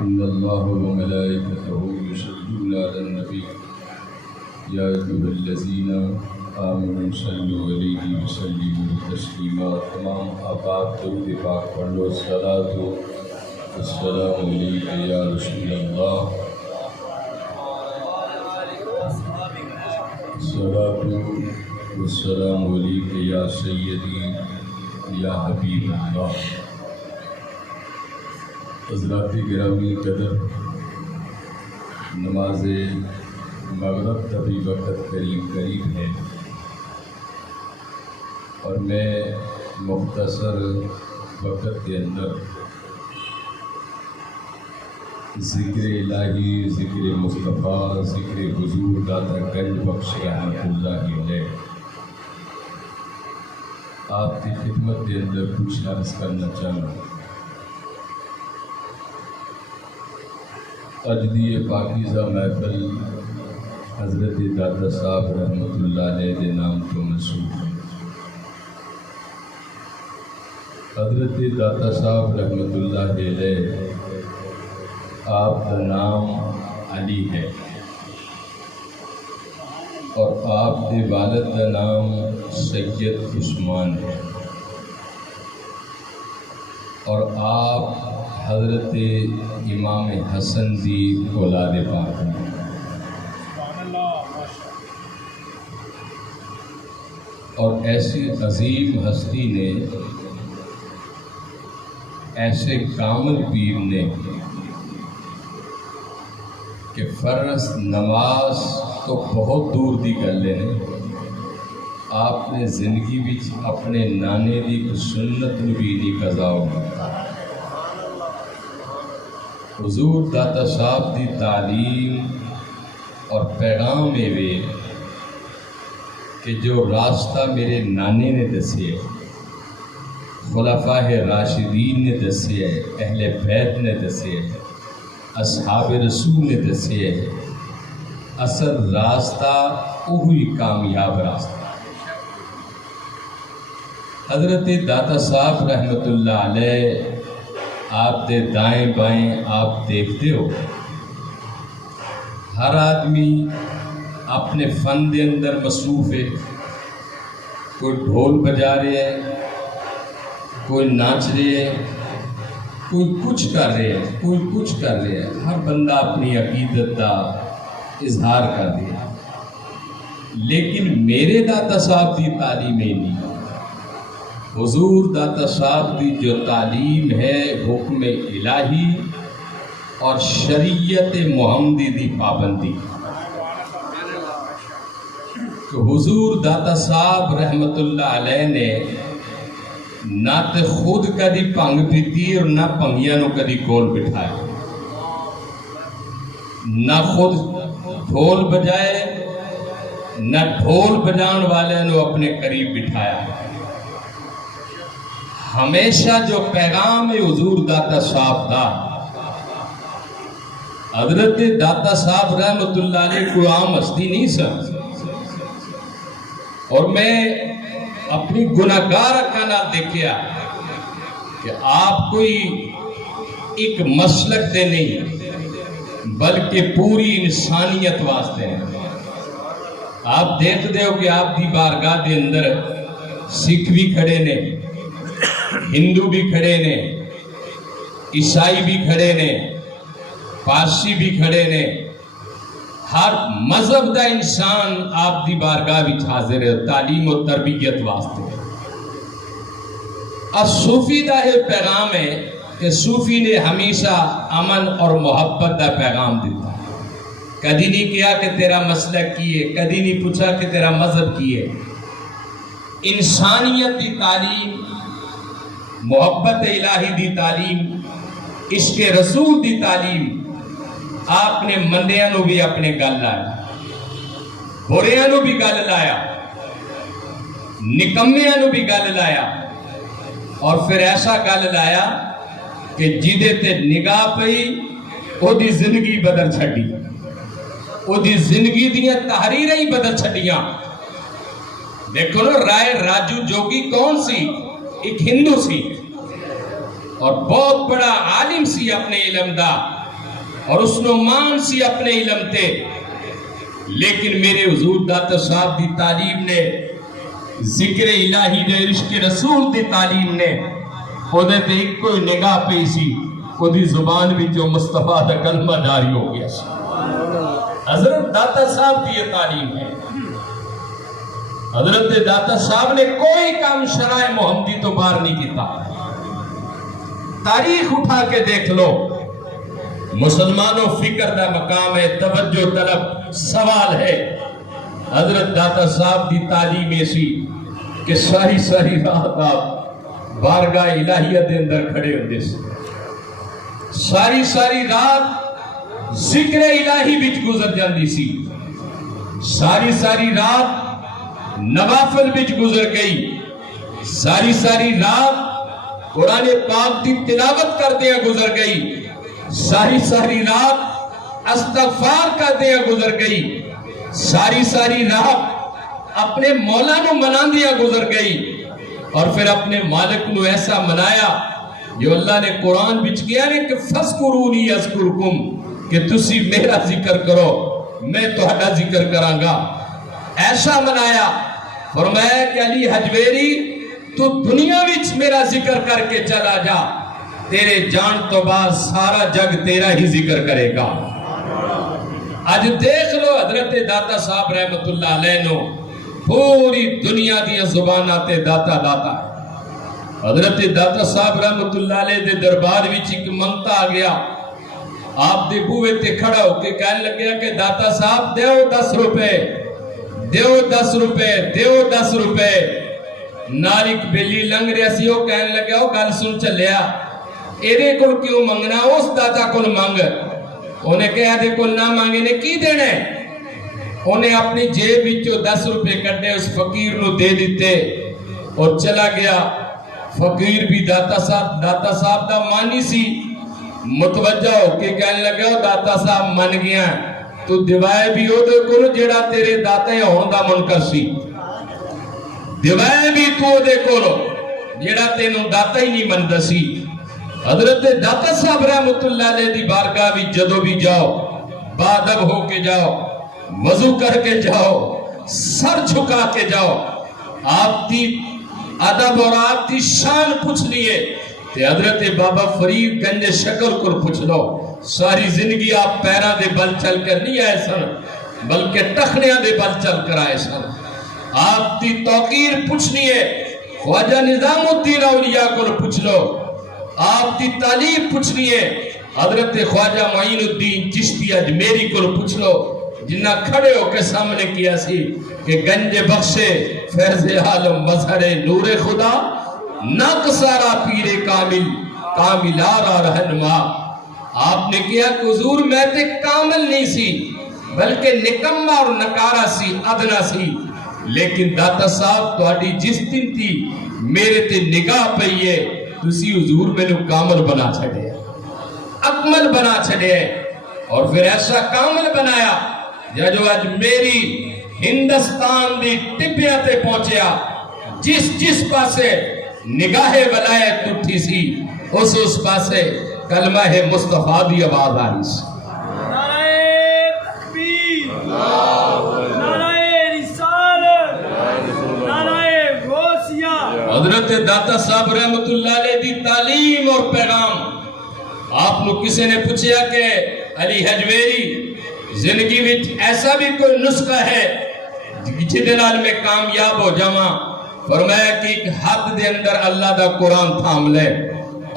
إن الله وملائكته يصلون على النبي يا أيها الذين آمنوا صلوا عليه وسلموا تسليما تمام آباد درود پاک پڑھ لو الصلاۃ والسلام علیک یا رسول اللہ الصلاۃ والسلام علیک یا سیدی یا حبیب اللہ۔ حضرات گرامی قدر، نماز مغرب کا بھی وقت قریب ہے اور میں مختصر وقت کے اندر ذکر الہی، ذکر مصطفیٰ، ذکر حضور داتا گنج بخش رحمۃ اللہ علیہ آپ کی خدمت کے اندر کچھ عرض کرنا چاہوں۔ اج دی پاکیزہ محفل حضرت داتا صاحب رحمۃ اللہ علیہ کے نام تو منسوب ہے۔ حضرت داتا صاحب رحمۃ اللہ علیہ آپ کا نام علی ہے اور آپ کے والد کا نام سید عثمان ہے اور آپ حضرت امام حسن دی اولاد پاک ہیں۔ اور ایسی عظیم ہستی نے، ایسے کامل پیر نے کہ فرض نماز تو بہت دور دی گل ہے، آپ نے زندگی وچ اپنے نانے دی سنت نو بھی نہیں قضا ہوتا۔ حضور داتا صاحب دی تعلیم اور پیغام وے کہ جو راستہ میرے نانے نے دسے، خلفاء راشدین نے دسے، اہل بیت نے دسے، اصحاب رسول نے دسے، اصل راستہ وہی کامیاب راستہ۔ حضرت داتا صاحب رحمۃ اللہ علیہ آپ دے دائیں بائیں آپ دیکھتے ہو، ہر آدمی اپنے فن دے اندر مصروف ہے، کوئی ڈھول بجا رہے ہے، کوئی ناچ رہے ہے، کوئی کچھ کر رہے ہے، کوئی کچھ کر رہے ہے، ہر بندہ اپنی عقیدت کا اظہار کر دیا۔ لیکن میرے داتا صاحب کی تعلیم نہیں، حضور داتا صاحب کی جو تعلیم ہے حکم الہی اور شریعت محمدی دی پابندی، کہ حضور داتا صاحب رحمۃ اللہ علیہ نے نہ تو خود کدی پنگ پیتی اور نہ پنگیاں نو کدی کول بٹھایا، نہ خود ڈھول بجائے نہ ڈھول بجان والے نو اپنے قریب بٹھایا۔ ہمیشہ جو پیغام حضور داتا صاحب دا، حضرت داتا صاحب رحمۃ اللہ علیہ کوئی عام ہستی نہیں سن، اور میں اپنی گناہگار اکھاں نال دیکھیا کہ آپ کوئی ایک مسلک دے نہیں بلکہ پوری انسانیت واسطے ہیں۔ آپ دیکھتے ہو کہ آپ دی بارگاہ دے اندر سکھ بھی کھڑے نے، ہندو بھی کھڑے نے، عیسائی بھی کھڑے نے، پارسی بھی کھڑے نے، ہر مذہب دا انسان آپ دی بارگاہ وچ حاضر ہے تعلیم و تربیت واسطے۔ اور صوفی دا یہ پیغام ہے کہ صوفی نے ہمیشہ امن اور محبت دا پیغام دیتا، کدی نہیں کیا کہ تیرا مسلک کی ہے، کدی نہیں پوچھا کہ تیرا مذہب کی ہے۔ انسانیت دی تعلیم، محبت الہی دی تعلیم، عشق رسول دی تعلیم آپ نے مندیاں نو بھی اپنے گل لایا، بریاں نو بھی گل لایا، نکمیاں نو بھی گل لایا، اور پھر ایسا گل لایا کہ جیدے تے نگاہ پئی او دی زندگی بدل چھڑی، او دی زندگی دیاں تحریریں ہی بدل چھڑیاں۔ دیکھو نا، رائے راجو جوگی کون سی؟ ایک ہندو سی اور بہت بڑا عالم سی اپنے علم دا، اور اس نو مان سی اپنے علم تے، لیکن میرے حضور داتا صاحب دی تعلیم نے، ذکر الہی دے، عشق رسول دی تعلیم نے خودے تے ایک کوئی نگاہ پہ سی، خودی زبان بھی جو مصطفیٰ دا کلمہ جاری ہو گیا سی۔ حضرت داتا صاحب کی یہ تعلیم ہے۔ حضرت داتا صاحب نے کوئی کام شرائع محمدی تو باہر نہیں کیتا۔ تاریخ اٹھا کے دیکھ لو، مسلمانوں فکر دا مقام ہے، توجہ طلب سوال ہے۔ حضرت داتا صاحب دی تعلیم ایسی کہ ساری ساری رات آپ بارگاہ الہیہ دے اندر کھڑے ہوندے سے، ساری ساری رات ذکر الہی بچ گزر جاندی سی، ساری ساری رات نوافل بچ گزر گئی، ساری ساری رات قرآن پاک دی تلاوت کر دیا گزر گئی، ساری ساری رات استغفار کر دیا گزر گئی، ساری ساری رات اپنے مولا نو منا دیا گزر گئی، اور پھر اپنے مالک نو ایسا منایا جو اللہ نے قرآن بچ کیا نے کہ فَذْكُرُونِي يَذْكُرْكُمْ، کہ تسی میرا ذکر کرو میں تہاڈا ذکر کراں گا۔ ایسا منایا، فرمایا کہ علی حجویری تو دنیا وچ میرا ذکر کر کے چلا جا، تیرے جان تو بعد سارا جگ تیرا ہی ذکر کرے گا۔ آج دیکھ لو حضرت داتا صاحب رحمت اللہ علیہ نو پوری دنیا دیا زبانات داتا داتا ہے۔ حضرت داتا صاحب رحمت اللہ علیہ دے دربار وچ ایک منگتا آ گیا، آپ دے بوئے تے کھڑا ہو کے کہنے لگیا کہ داتا صاحب دیو 10 روپے، دیو 10 روپے، دیو 10 روپے۔ نارک بیلی لنگ رہا سی، وہ کہنے لگیا وہ گل سن چلیا، ایرے کل کیوں منگنا، اس داتا کل مانگ۔ انہیں کہا دے کل نہ مانگے نے کی دینے، انہیں اپنی جیب وچوں 10 روپے کٹے اس فقیر نو دے دیتے اور چلا گیا۔ فقیر بھی داتا صاحب دا مانی سی، متوجہ ہو کے کہنے لگا داتا صاحب من گیا، تو دیوائے بھی ہو دے کل جیڑا تیرے داتا ہی ہوندہ منکر سی، دیوائے بھی تو دے کولو جیڑا تینوں داتا ہی نہیں مندہ سی۔ حضرت داتا صاحب رحمت اللہ علیہ دی بارگاہ بھی جدو بھی جاؤ، بادب ہو کے جاؤ، وضو کر کے جاؤ، سر جھکا کے جاؤ، آپ دی ادب اور آپ دی شان پوچھ لیے تے حضرت بابا فرید گنج شکر کو پوچھ لو، ساری زندگی آپ پیرہ دے بل چل کر نہیں آئے سن بلکہ ٹخنیاں دے بل چل کر آئے سن۔ آپ دی توقیر پوچھنی ہے، خواجہ نظام الدین اولیاء کو پوچھ لو، آپ دی تعلیم پوچھنی ہے، حضرت خواجہ معین الدین چشتی اجمیری کو پوچھ لو، جنہ کھڑے ہو کے سامنے کیا سی کہ گنج بخشے فیض عالم مظہر نور خدا، ناقصارا پیر کامل کاملارا رہنما۔ آپ نے کیا کہ حضور میں تے کامل نہیں سی بلکہ نکمہ اور نکارہ سی، ادنا سی، لیکن داتا صاحب تواڈی جس دن تھی میرے تے نگاہ پئیے تسی حضور میں نے کامل بنا چھڑے، اکمل بنا چھڑے، اور پھر ایسا کامل بنایا جو آج میری ہندوستان دی ٹبیاں تے پہنچیا، جس پاسے نگاہ ولایت اٹھی سی اس پاسے کلمہ مصطفیٰ دی آواز آئی سی۔ حضرت داتا صاحب رحمت اللہ علیہ دی تعلیم اور پیغام۔ آپ نے کسی نے پوچھا کہ علی حجویری زندگی وچ ایسا بھی کوئی نسخہ ہے جدے نال میں کامیاب ہو جاواں؟ فرمایا کہ ایک حد دے اندر اللہ دا قرآن تھام لے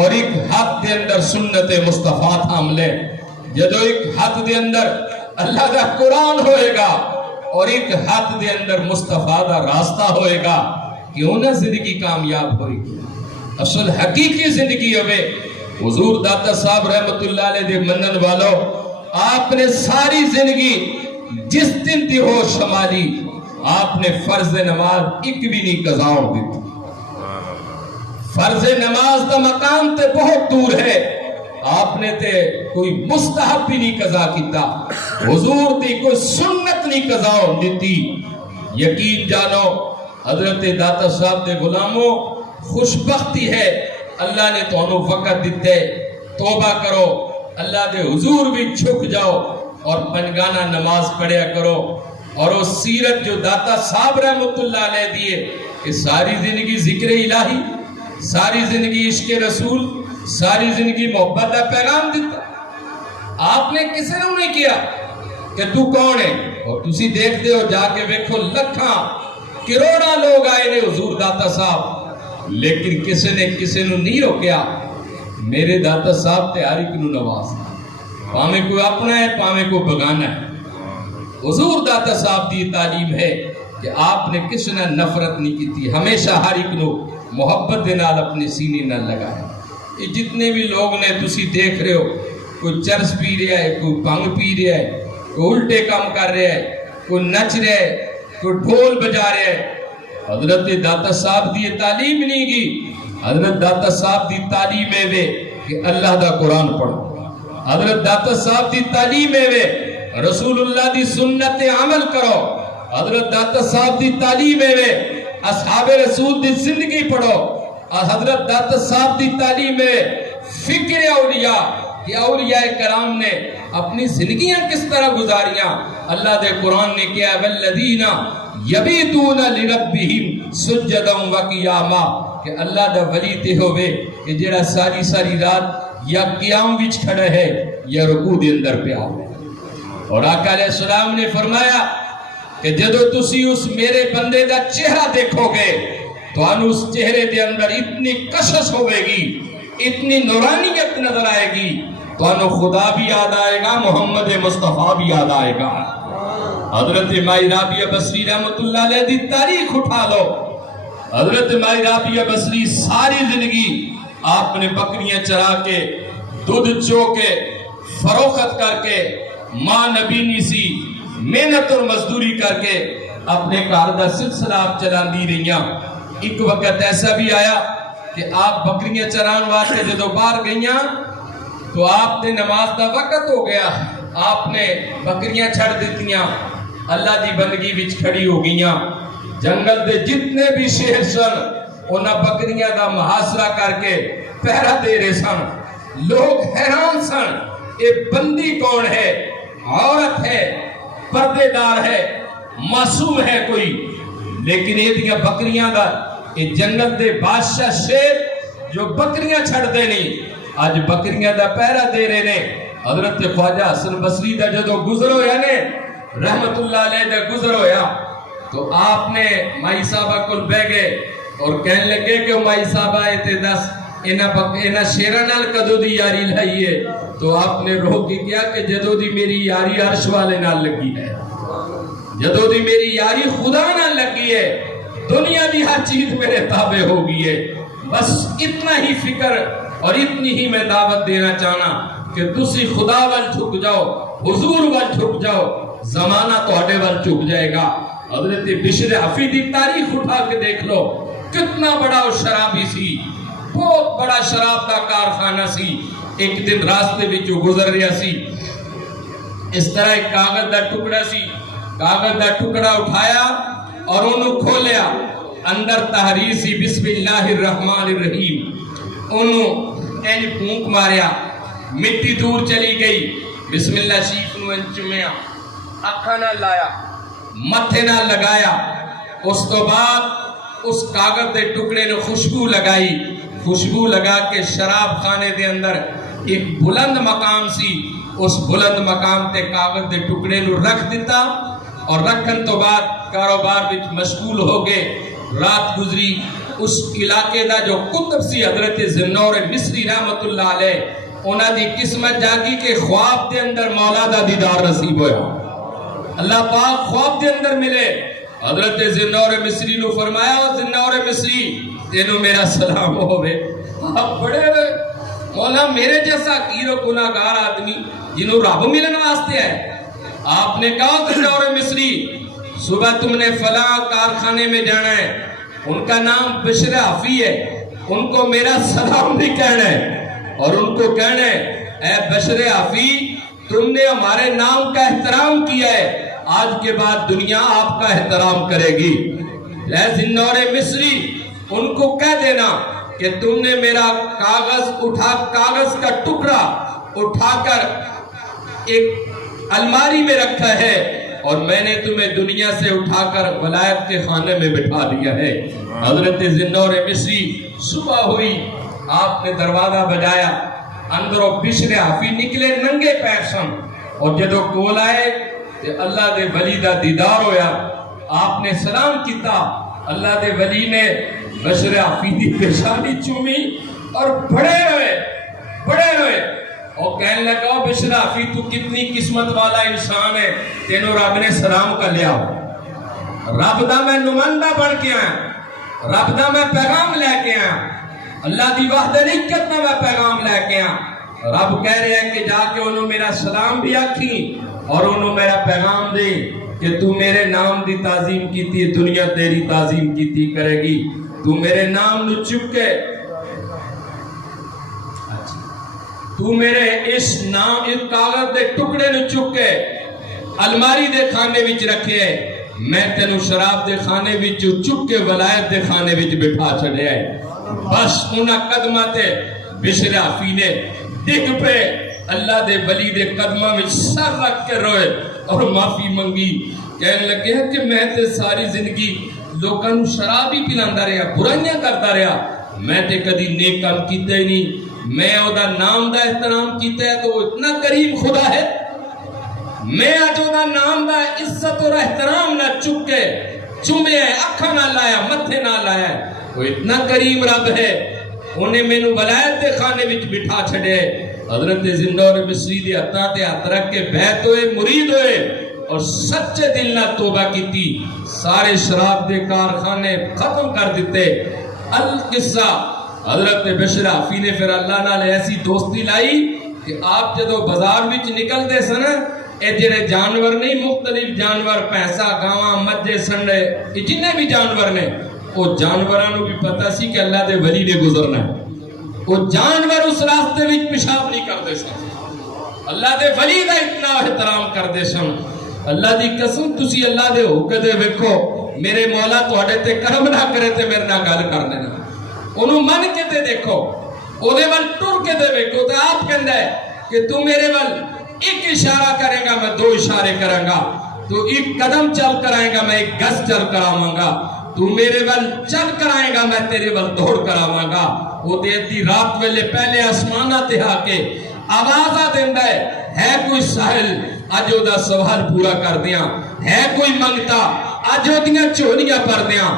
اور ایک حد دے اندر سنت مصطفیٰ تھام لے۔ جدو ایک حد دے اندر اللہ دا قرآن ہوئے گا اور ایک حد دے اندر مصطفیٰ دا راستہ ہوئے گا، کیوں نہ زندگی کامیاب ہوئی گی۔ اصل حقیقی زندگی ہوئے حضور داتا صاحب رحمت اللہ علیہ دے منن والو، آپ نے ساری زندگی جس دن دی ہو شمالی آپ نے فرض نماز ایک بھی نہیں قضاؤں دی، فرض نماز دا مقام تے بہت دور ہے، آپ نے تے کوئی مستحب بھی نہیں قضا کیتا، حضور دی کوئی سنت نہیں قضاؤں دیتی۔ یقین جانو حضرت داتا صاحب دے غلاموں، خوشبختی ہے اللہ نے تو انہوں وقت دیتے، توبہ کرو، اللہ دے حضور بھی جھک جاؤ اور پنجگانہ نماز پڑھیا کرو. اور وہ سیرت جو داتا صاحب رحمت اللہ علیہ دیے کہ ساری زندگی ذکر الہی، ساری زندگی عشق رسول، ساری زندگی محبت کا پیغام دیتا. آپ نے کسے نہ نہیں کیا کہ تو کون ہے. اور تسی دیکھتے ہو جا کے ویکھو لکھاں کروڑا لوگ آئے نے حضور داتا صاحب، لیکن کسے نو نہیں روکیا. میرے داتا صاحب تے ہر ایک نو نواز، پاویں کوئی اپنا ہے پاویں کوئی بگانا ہے. حضور داتا صاحب دی تعلیم ہے کہ آپ نے کس نے نفرت نہیں کی تھی، ہمیشہ ہر ایک نو محبت دے نال اپنے سینے نال لگایا. یہ جتنے بھی لوگ نے تسی دیکھ رہے ہو، کوئی چرس پی رہا ہے، کوئی بھنگ پی رہا ہے، کوئی الٹے کام کر رہا ہے، کوئی نچ رہا ہے، کوئی ڈھول بجا رہا ہے. حضرت داتا صاحب دی تعلیم نہیں کی. حضرت داتا صاحب دی تعلیم ہے وے کہ اللہ دا قرآن پڑھو. حضرت داتا صاحب دی تعلیم ہے وے رسول اللہ دی سنت عمل کرو. حضرت داتا صاحب دی تعلیم ہے وے اصحاب رسول دی زندگی پڑھو. حضرت داتا صاحب دی تعلیم ہے فکر اولیاء کہ اولیاء کرام نے اپنی زندگیاں کس طرح گزاریاں. اللہ دے قرآن نے کیا والذین یبیتون لربہم سجدا وقیاما کہ اللہ دا ولی تے ہوئے کہ جڑا ساری ساری رات یا قیام وچ کھڑا ہے یا رکوع دے اندر پیا ہے. اور آقا علیہ السلام نے فرمایا کہ جدو تسی اس میرے بندے دا چہرہ دیکھو گے تو انو اس چہرے دے اندر اتنی کشش ہوئے گی، اتنی نورانیت نظر آئے گی تو انو خدا بھی یاد آئے گا، محمد مصطفیٰ بھی یاد آئے گا. حضرت مائی رابعہ بصری رحمت اللہ علیہ دی تاریخ اٹھا لو. حضرت مائی رابعہ بصری ساری زندگی آپ نے بکریاں چرا کے دودھ چو کے فروخت کر کے ماں نبینی سی محنت اور مزدوری کر کے اپنے گھر دا سلسلہ آپ چلاندی رہیاں. ایک وقت ایسا بھی آیا کہ آپ بکریاں چران واسطے جدو باہر گئیاں تو آپ نے نماز دا وقت ہو گیا، آپ نے بکریاں چھڑ دیتیاں، اللہ دی بندگی وچ کھڑی ہو گئیاں. جنگل دے جتنے بھی شہر سن انہاں بکریاں دا محاصرہ کر کے پہرا دے رہے سن. لوگ حیران سن اے بندی کون ہے، عورت ہے، پردے دار ہے، معصوم ہے کوئی. لیکن یہ دیاں بکریاں دا یہ جنگل دے بادشاہ شیر جو بکریاں چھڑ دے نہیں آج بکریاں دا پہرا دے رہے نے. حضرت خواجہ حسن بصری دا جدو گزر ہویا نے رحمت اللہ علیہ دا گزر ہویا تو آپ نے مائی صاحبہ کل بے گئے اور کہنے لگے کہ مائی صاحبہ ایتے دس اینا شیرہ نال کدو دی یاری لائیے. تو آپ نے روح کی کیا کہ جدو دی میری یاری عرش والے نال لگی ہے، جدو دی میری یاری خدا نال لگی ہے، دنیا دی ہر چیز میرے تابع ہو گئی ہے. بس اتنا ہی فکر اور اتنی ہی میں دعوت دینا چاہنا کہ تسی خدا وال جھک جاؤ، حضور وال جھک جاؤ، زمانہ توڑے وال جھک جائے گا. حضرت بشر حفی دی تاریخ اٹھا کے دیکھ لو، کتنا بڑا وہ شرابی سی، بہت بڑا شراب کا کارخانہ سی. ایک دن راستے وچوں گزر رہا سی، اس طرح ایک کاغذ دا ٹکڑا سی، کاغذ دا ٹکڑا اٹھایا اور انہوں کھولیا، اندر تحریر سی بسم اللہ الرحمن الرحیم. انہوں اینی پھونک ماریا، مٹی دور چلی گئی. بسم اللہ شیف نو انچمیا، اکھا نہ لایا، متھے نہ لگایا. اس تو بعد اس کاغذ دے ٹکڑے نے خوشبو لگائی، خوشبو لگا کے شراب خانے دے اندر ایک بلند مقام سی، اس بلند مقام تے کاغذ دے ٹکڑے نو رکھ دیتا اور رکھن تو بعد کاروبار وچ مشغول ہو گئے. رات گزری، اس علاقے دا جو قطب سی حضرت ذنور مصری رحمت اللہ علیہ انہاں دی قسمت جاگی کہ خواب دے اندر مولا دا دیدار نصیب ہویا. اللہ پاک خواب دے اندر ملے. حضرت ذنور مصری نو فرمایا ذنور مصری تینوں میرا سلام ہوئے. آپ بڑے مولا میرے جیسا کیرو گناہگار آدمی جنہوں رب ملن واسطے ہے. آپ نے کہا ذنور مصری صبح تم نے فلاں کارخانے میں جانا ہے، ان کا نام بشر حفی ہے، ان کو میرا سلام بھی کہنا ہے اور ان کو کہنا ہے اے بشر حفی تم نے ہمارے نام کا احترام کیا ہے، آج کے بعد دنیا آپ کا احترام کرے گی. اے ذنور مصری ان کو کہہ دینا کہ تم نے میرا کاغذ اٹھا، کاغذ کا ٹکڑا اٹھا کر ایک الماری میں رکھا ہے اور میں نے تمہیں دنیا سے اٹھا کر ولایت کے خانے میں بٹھا دیا ہے۔ حضرت ذی-النور مصری صبح ہوئی، آپ نے دروازہ بجایا، اندروں بشر حفی نکلے ننگے پیر سن، اور جدو کول آئے تے اللہ دے ولی دا دیدار ہویا، آپ نے سلام کیتا، اللہ دے ولی نے بشر حفی دی پیشانی چومی اور بڑے ہوئے اور کہنے لگا بشر حفی تو کتنی قسمت والا انسان ہے، تینوں رب نے سلام کر لیا، رب دا میں نمائندہ بن کے آیا، رب دا میں پیغام لے کے آیا، اللہ دی وحدانیت دا میں پیغام لے کے آیا۔ رب کہہ رہے ہیں کہ جا کے انہوں میرا سلام بھی آکھی اور انہوں میرا پیغام دے کہ تو میرے نام دی تعظیم کیتی ہے، دنیا تیری تعظیم کیتی کرے گی، تو میرے نام نو چک کے، تو میرے اس نام اس کاغذ دے ٹکڑے نو چک کے الماری دے خانے وچ رکھے، میں تینوں شراب دے خانے وچ چک کے ولایت دے خانے وچ بٹھا چھڑے ہے۔ بس انہاں قدمہ تے بشر حفی نے ڈگ پہ اللہ دے ولی دے قدمہ میں سر رکھ کے روئے اور معافی منگی، کہنے لگے ہیں کہ میں تے ساری زندگی لوگاں نوں شراب ہی پلاندا رہا، برائیاں کرتا رہا، میں تے کدی نیک کام کیتے ہی نہیں، میں اودا نام دا احترام کیتا ہے تو اتنا کریم خدا ہے، میں آج اودا نام دا عزت اور احترام نہ چکے چومے ہے، اکھا نہ لایا، متھے نہ لایا، وہ اتنا کریم رب ہے، انہیں میں نو ولایت دے خانے وچ بٹھا چھڑے۔ حضرت ذی-النور مصری دے ہتھاں تے ہتھ رکھ کے بیعت ہوئے، مرید ہوئے اور سچے دل نہ توبہ کیتی، سارے شراب دے کارخانے ختم کر دیتے۔ القصہ حضرت بشر حفی نے پھر اللہ نال ایسی دوستی لائی کہ آپ جدو بازار وچ نکل دے سن، اے جڑے جانور نہیں، مختلف جانور، پیسہ، گاواں، مجھے، سنڈے، جتنے بھی جانور نے، وہ جانورانوں بھی پتہ سی کہ اللہ دے ولی نے گزرنا ہے، وہ جانور اس راستے وچ پیشاب نہیں کر دے سن، اللہ دے ولی دا اتنا احترام کر دے سن۔ اللہ دی قسم تسی اللہ دے حکم دے ویکھو، میرے مولا تواڈے تے کرم نہ کرے تے میرے نال گل کر لینا، انہوں من کے تے دیکھو، اونے ول ٹر کے تے ویکھو، تے آپ کہندا ہے کہ تو میرے ول ایک اشارہ کرے گا میں دو اشارے کروں گا، تو ایک قدم چل کر آئے گا میں ایک گز چل کر آواں گا، تو میرے ول چل کر آئے گا میں تیرے ول دوڑ کر آواں گا۔ وہ دیتی رات ویلے پہلے آسمانہ تے آ کے آوازہ دیندا ہے کوئی ساحل اج دا سوال پورا کر دیاں، ہے کوئی منگتا اج دیاں چولیاں پر دیاں،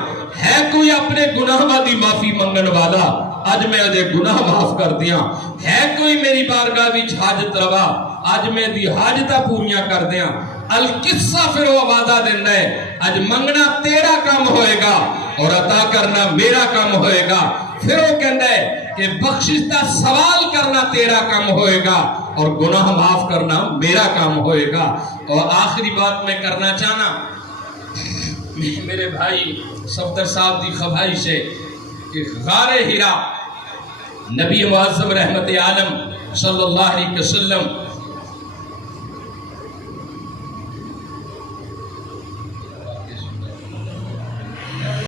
ہے کوئی اپنے گناہاں دی معافی منگن والا اج میں دے گناہ معاف کر دیاں، ہے کوئی میری بارگاہ وچ حاجت روا اج میں دی حاجتاں پوریاں کر دیاں۔ القصہ پھر وہ آوازہ دیندا ہے اج منگنا تیرا کام ہوئے گا اور عطا کرنا میرا کام ہوئے گا۔ پھر وہ کہندا ہے کہ بخشش دا سوال کرنا تیرا کام ہوئے گا اور گناہ معاف کرنا میرا کام ہوئے گا۔ اور آخری بات میں کرنا چاہنا، میرے بھائی صفدر صاحب دی خواہش ہے کہ غار ہرا نبی معظم رحمت عالم صلی اللہ علیہ وسلم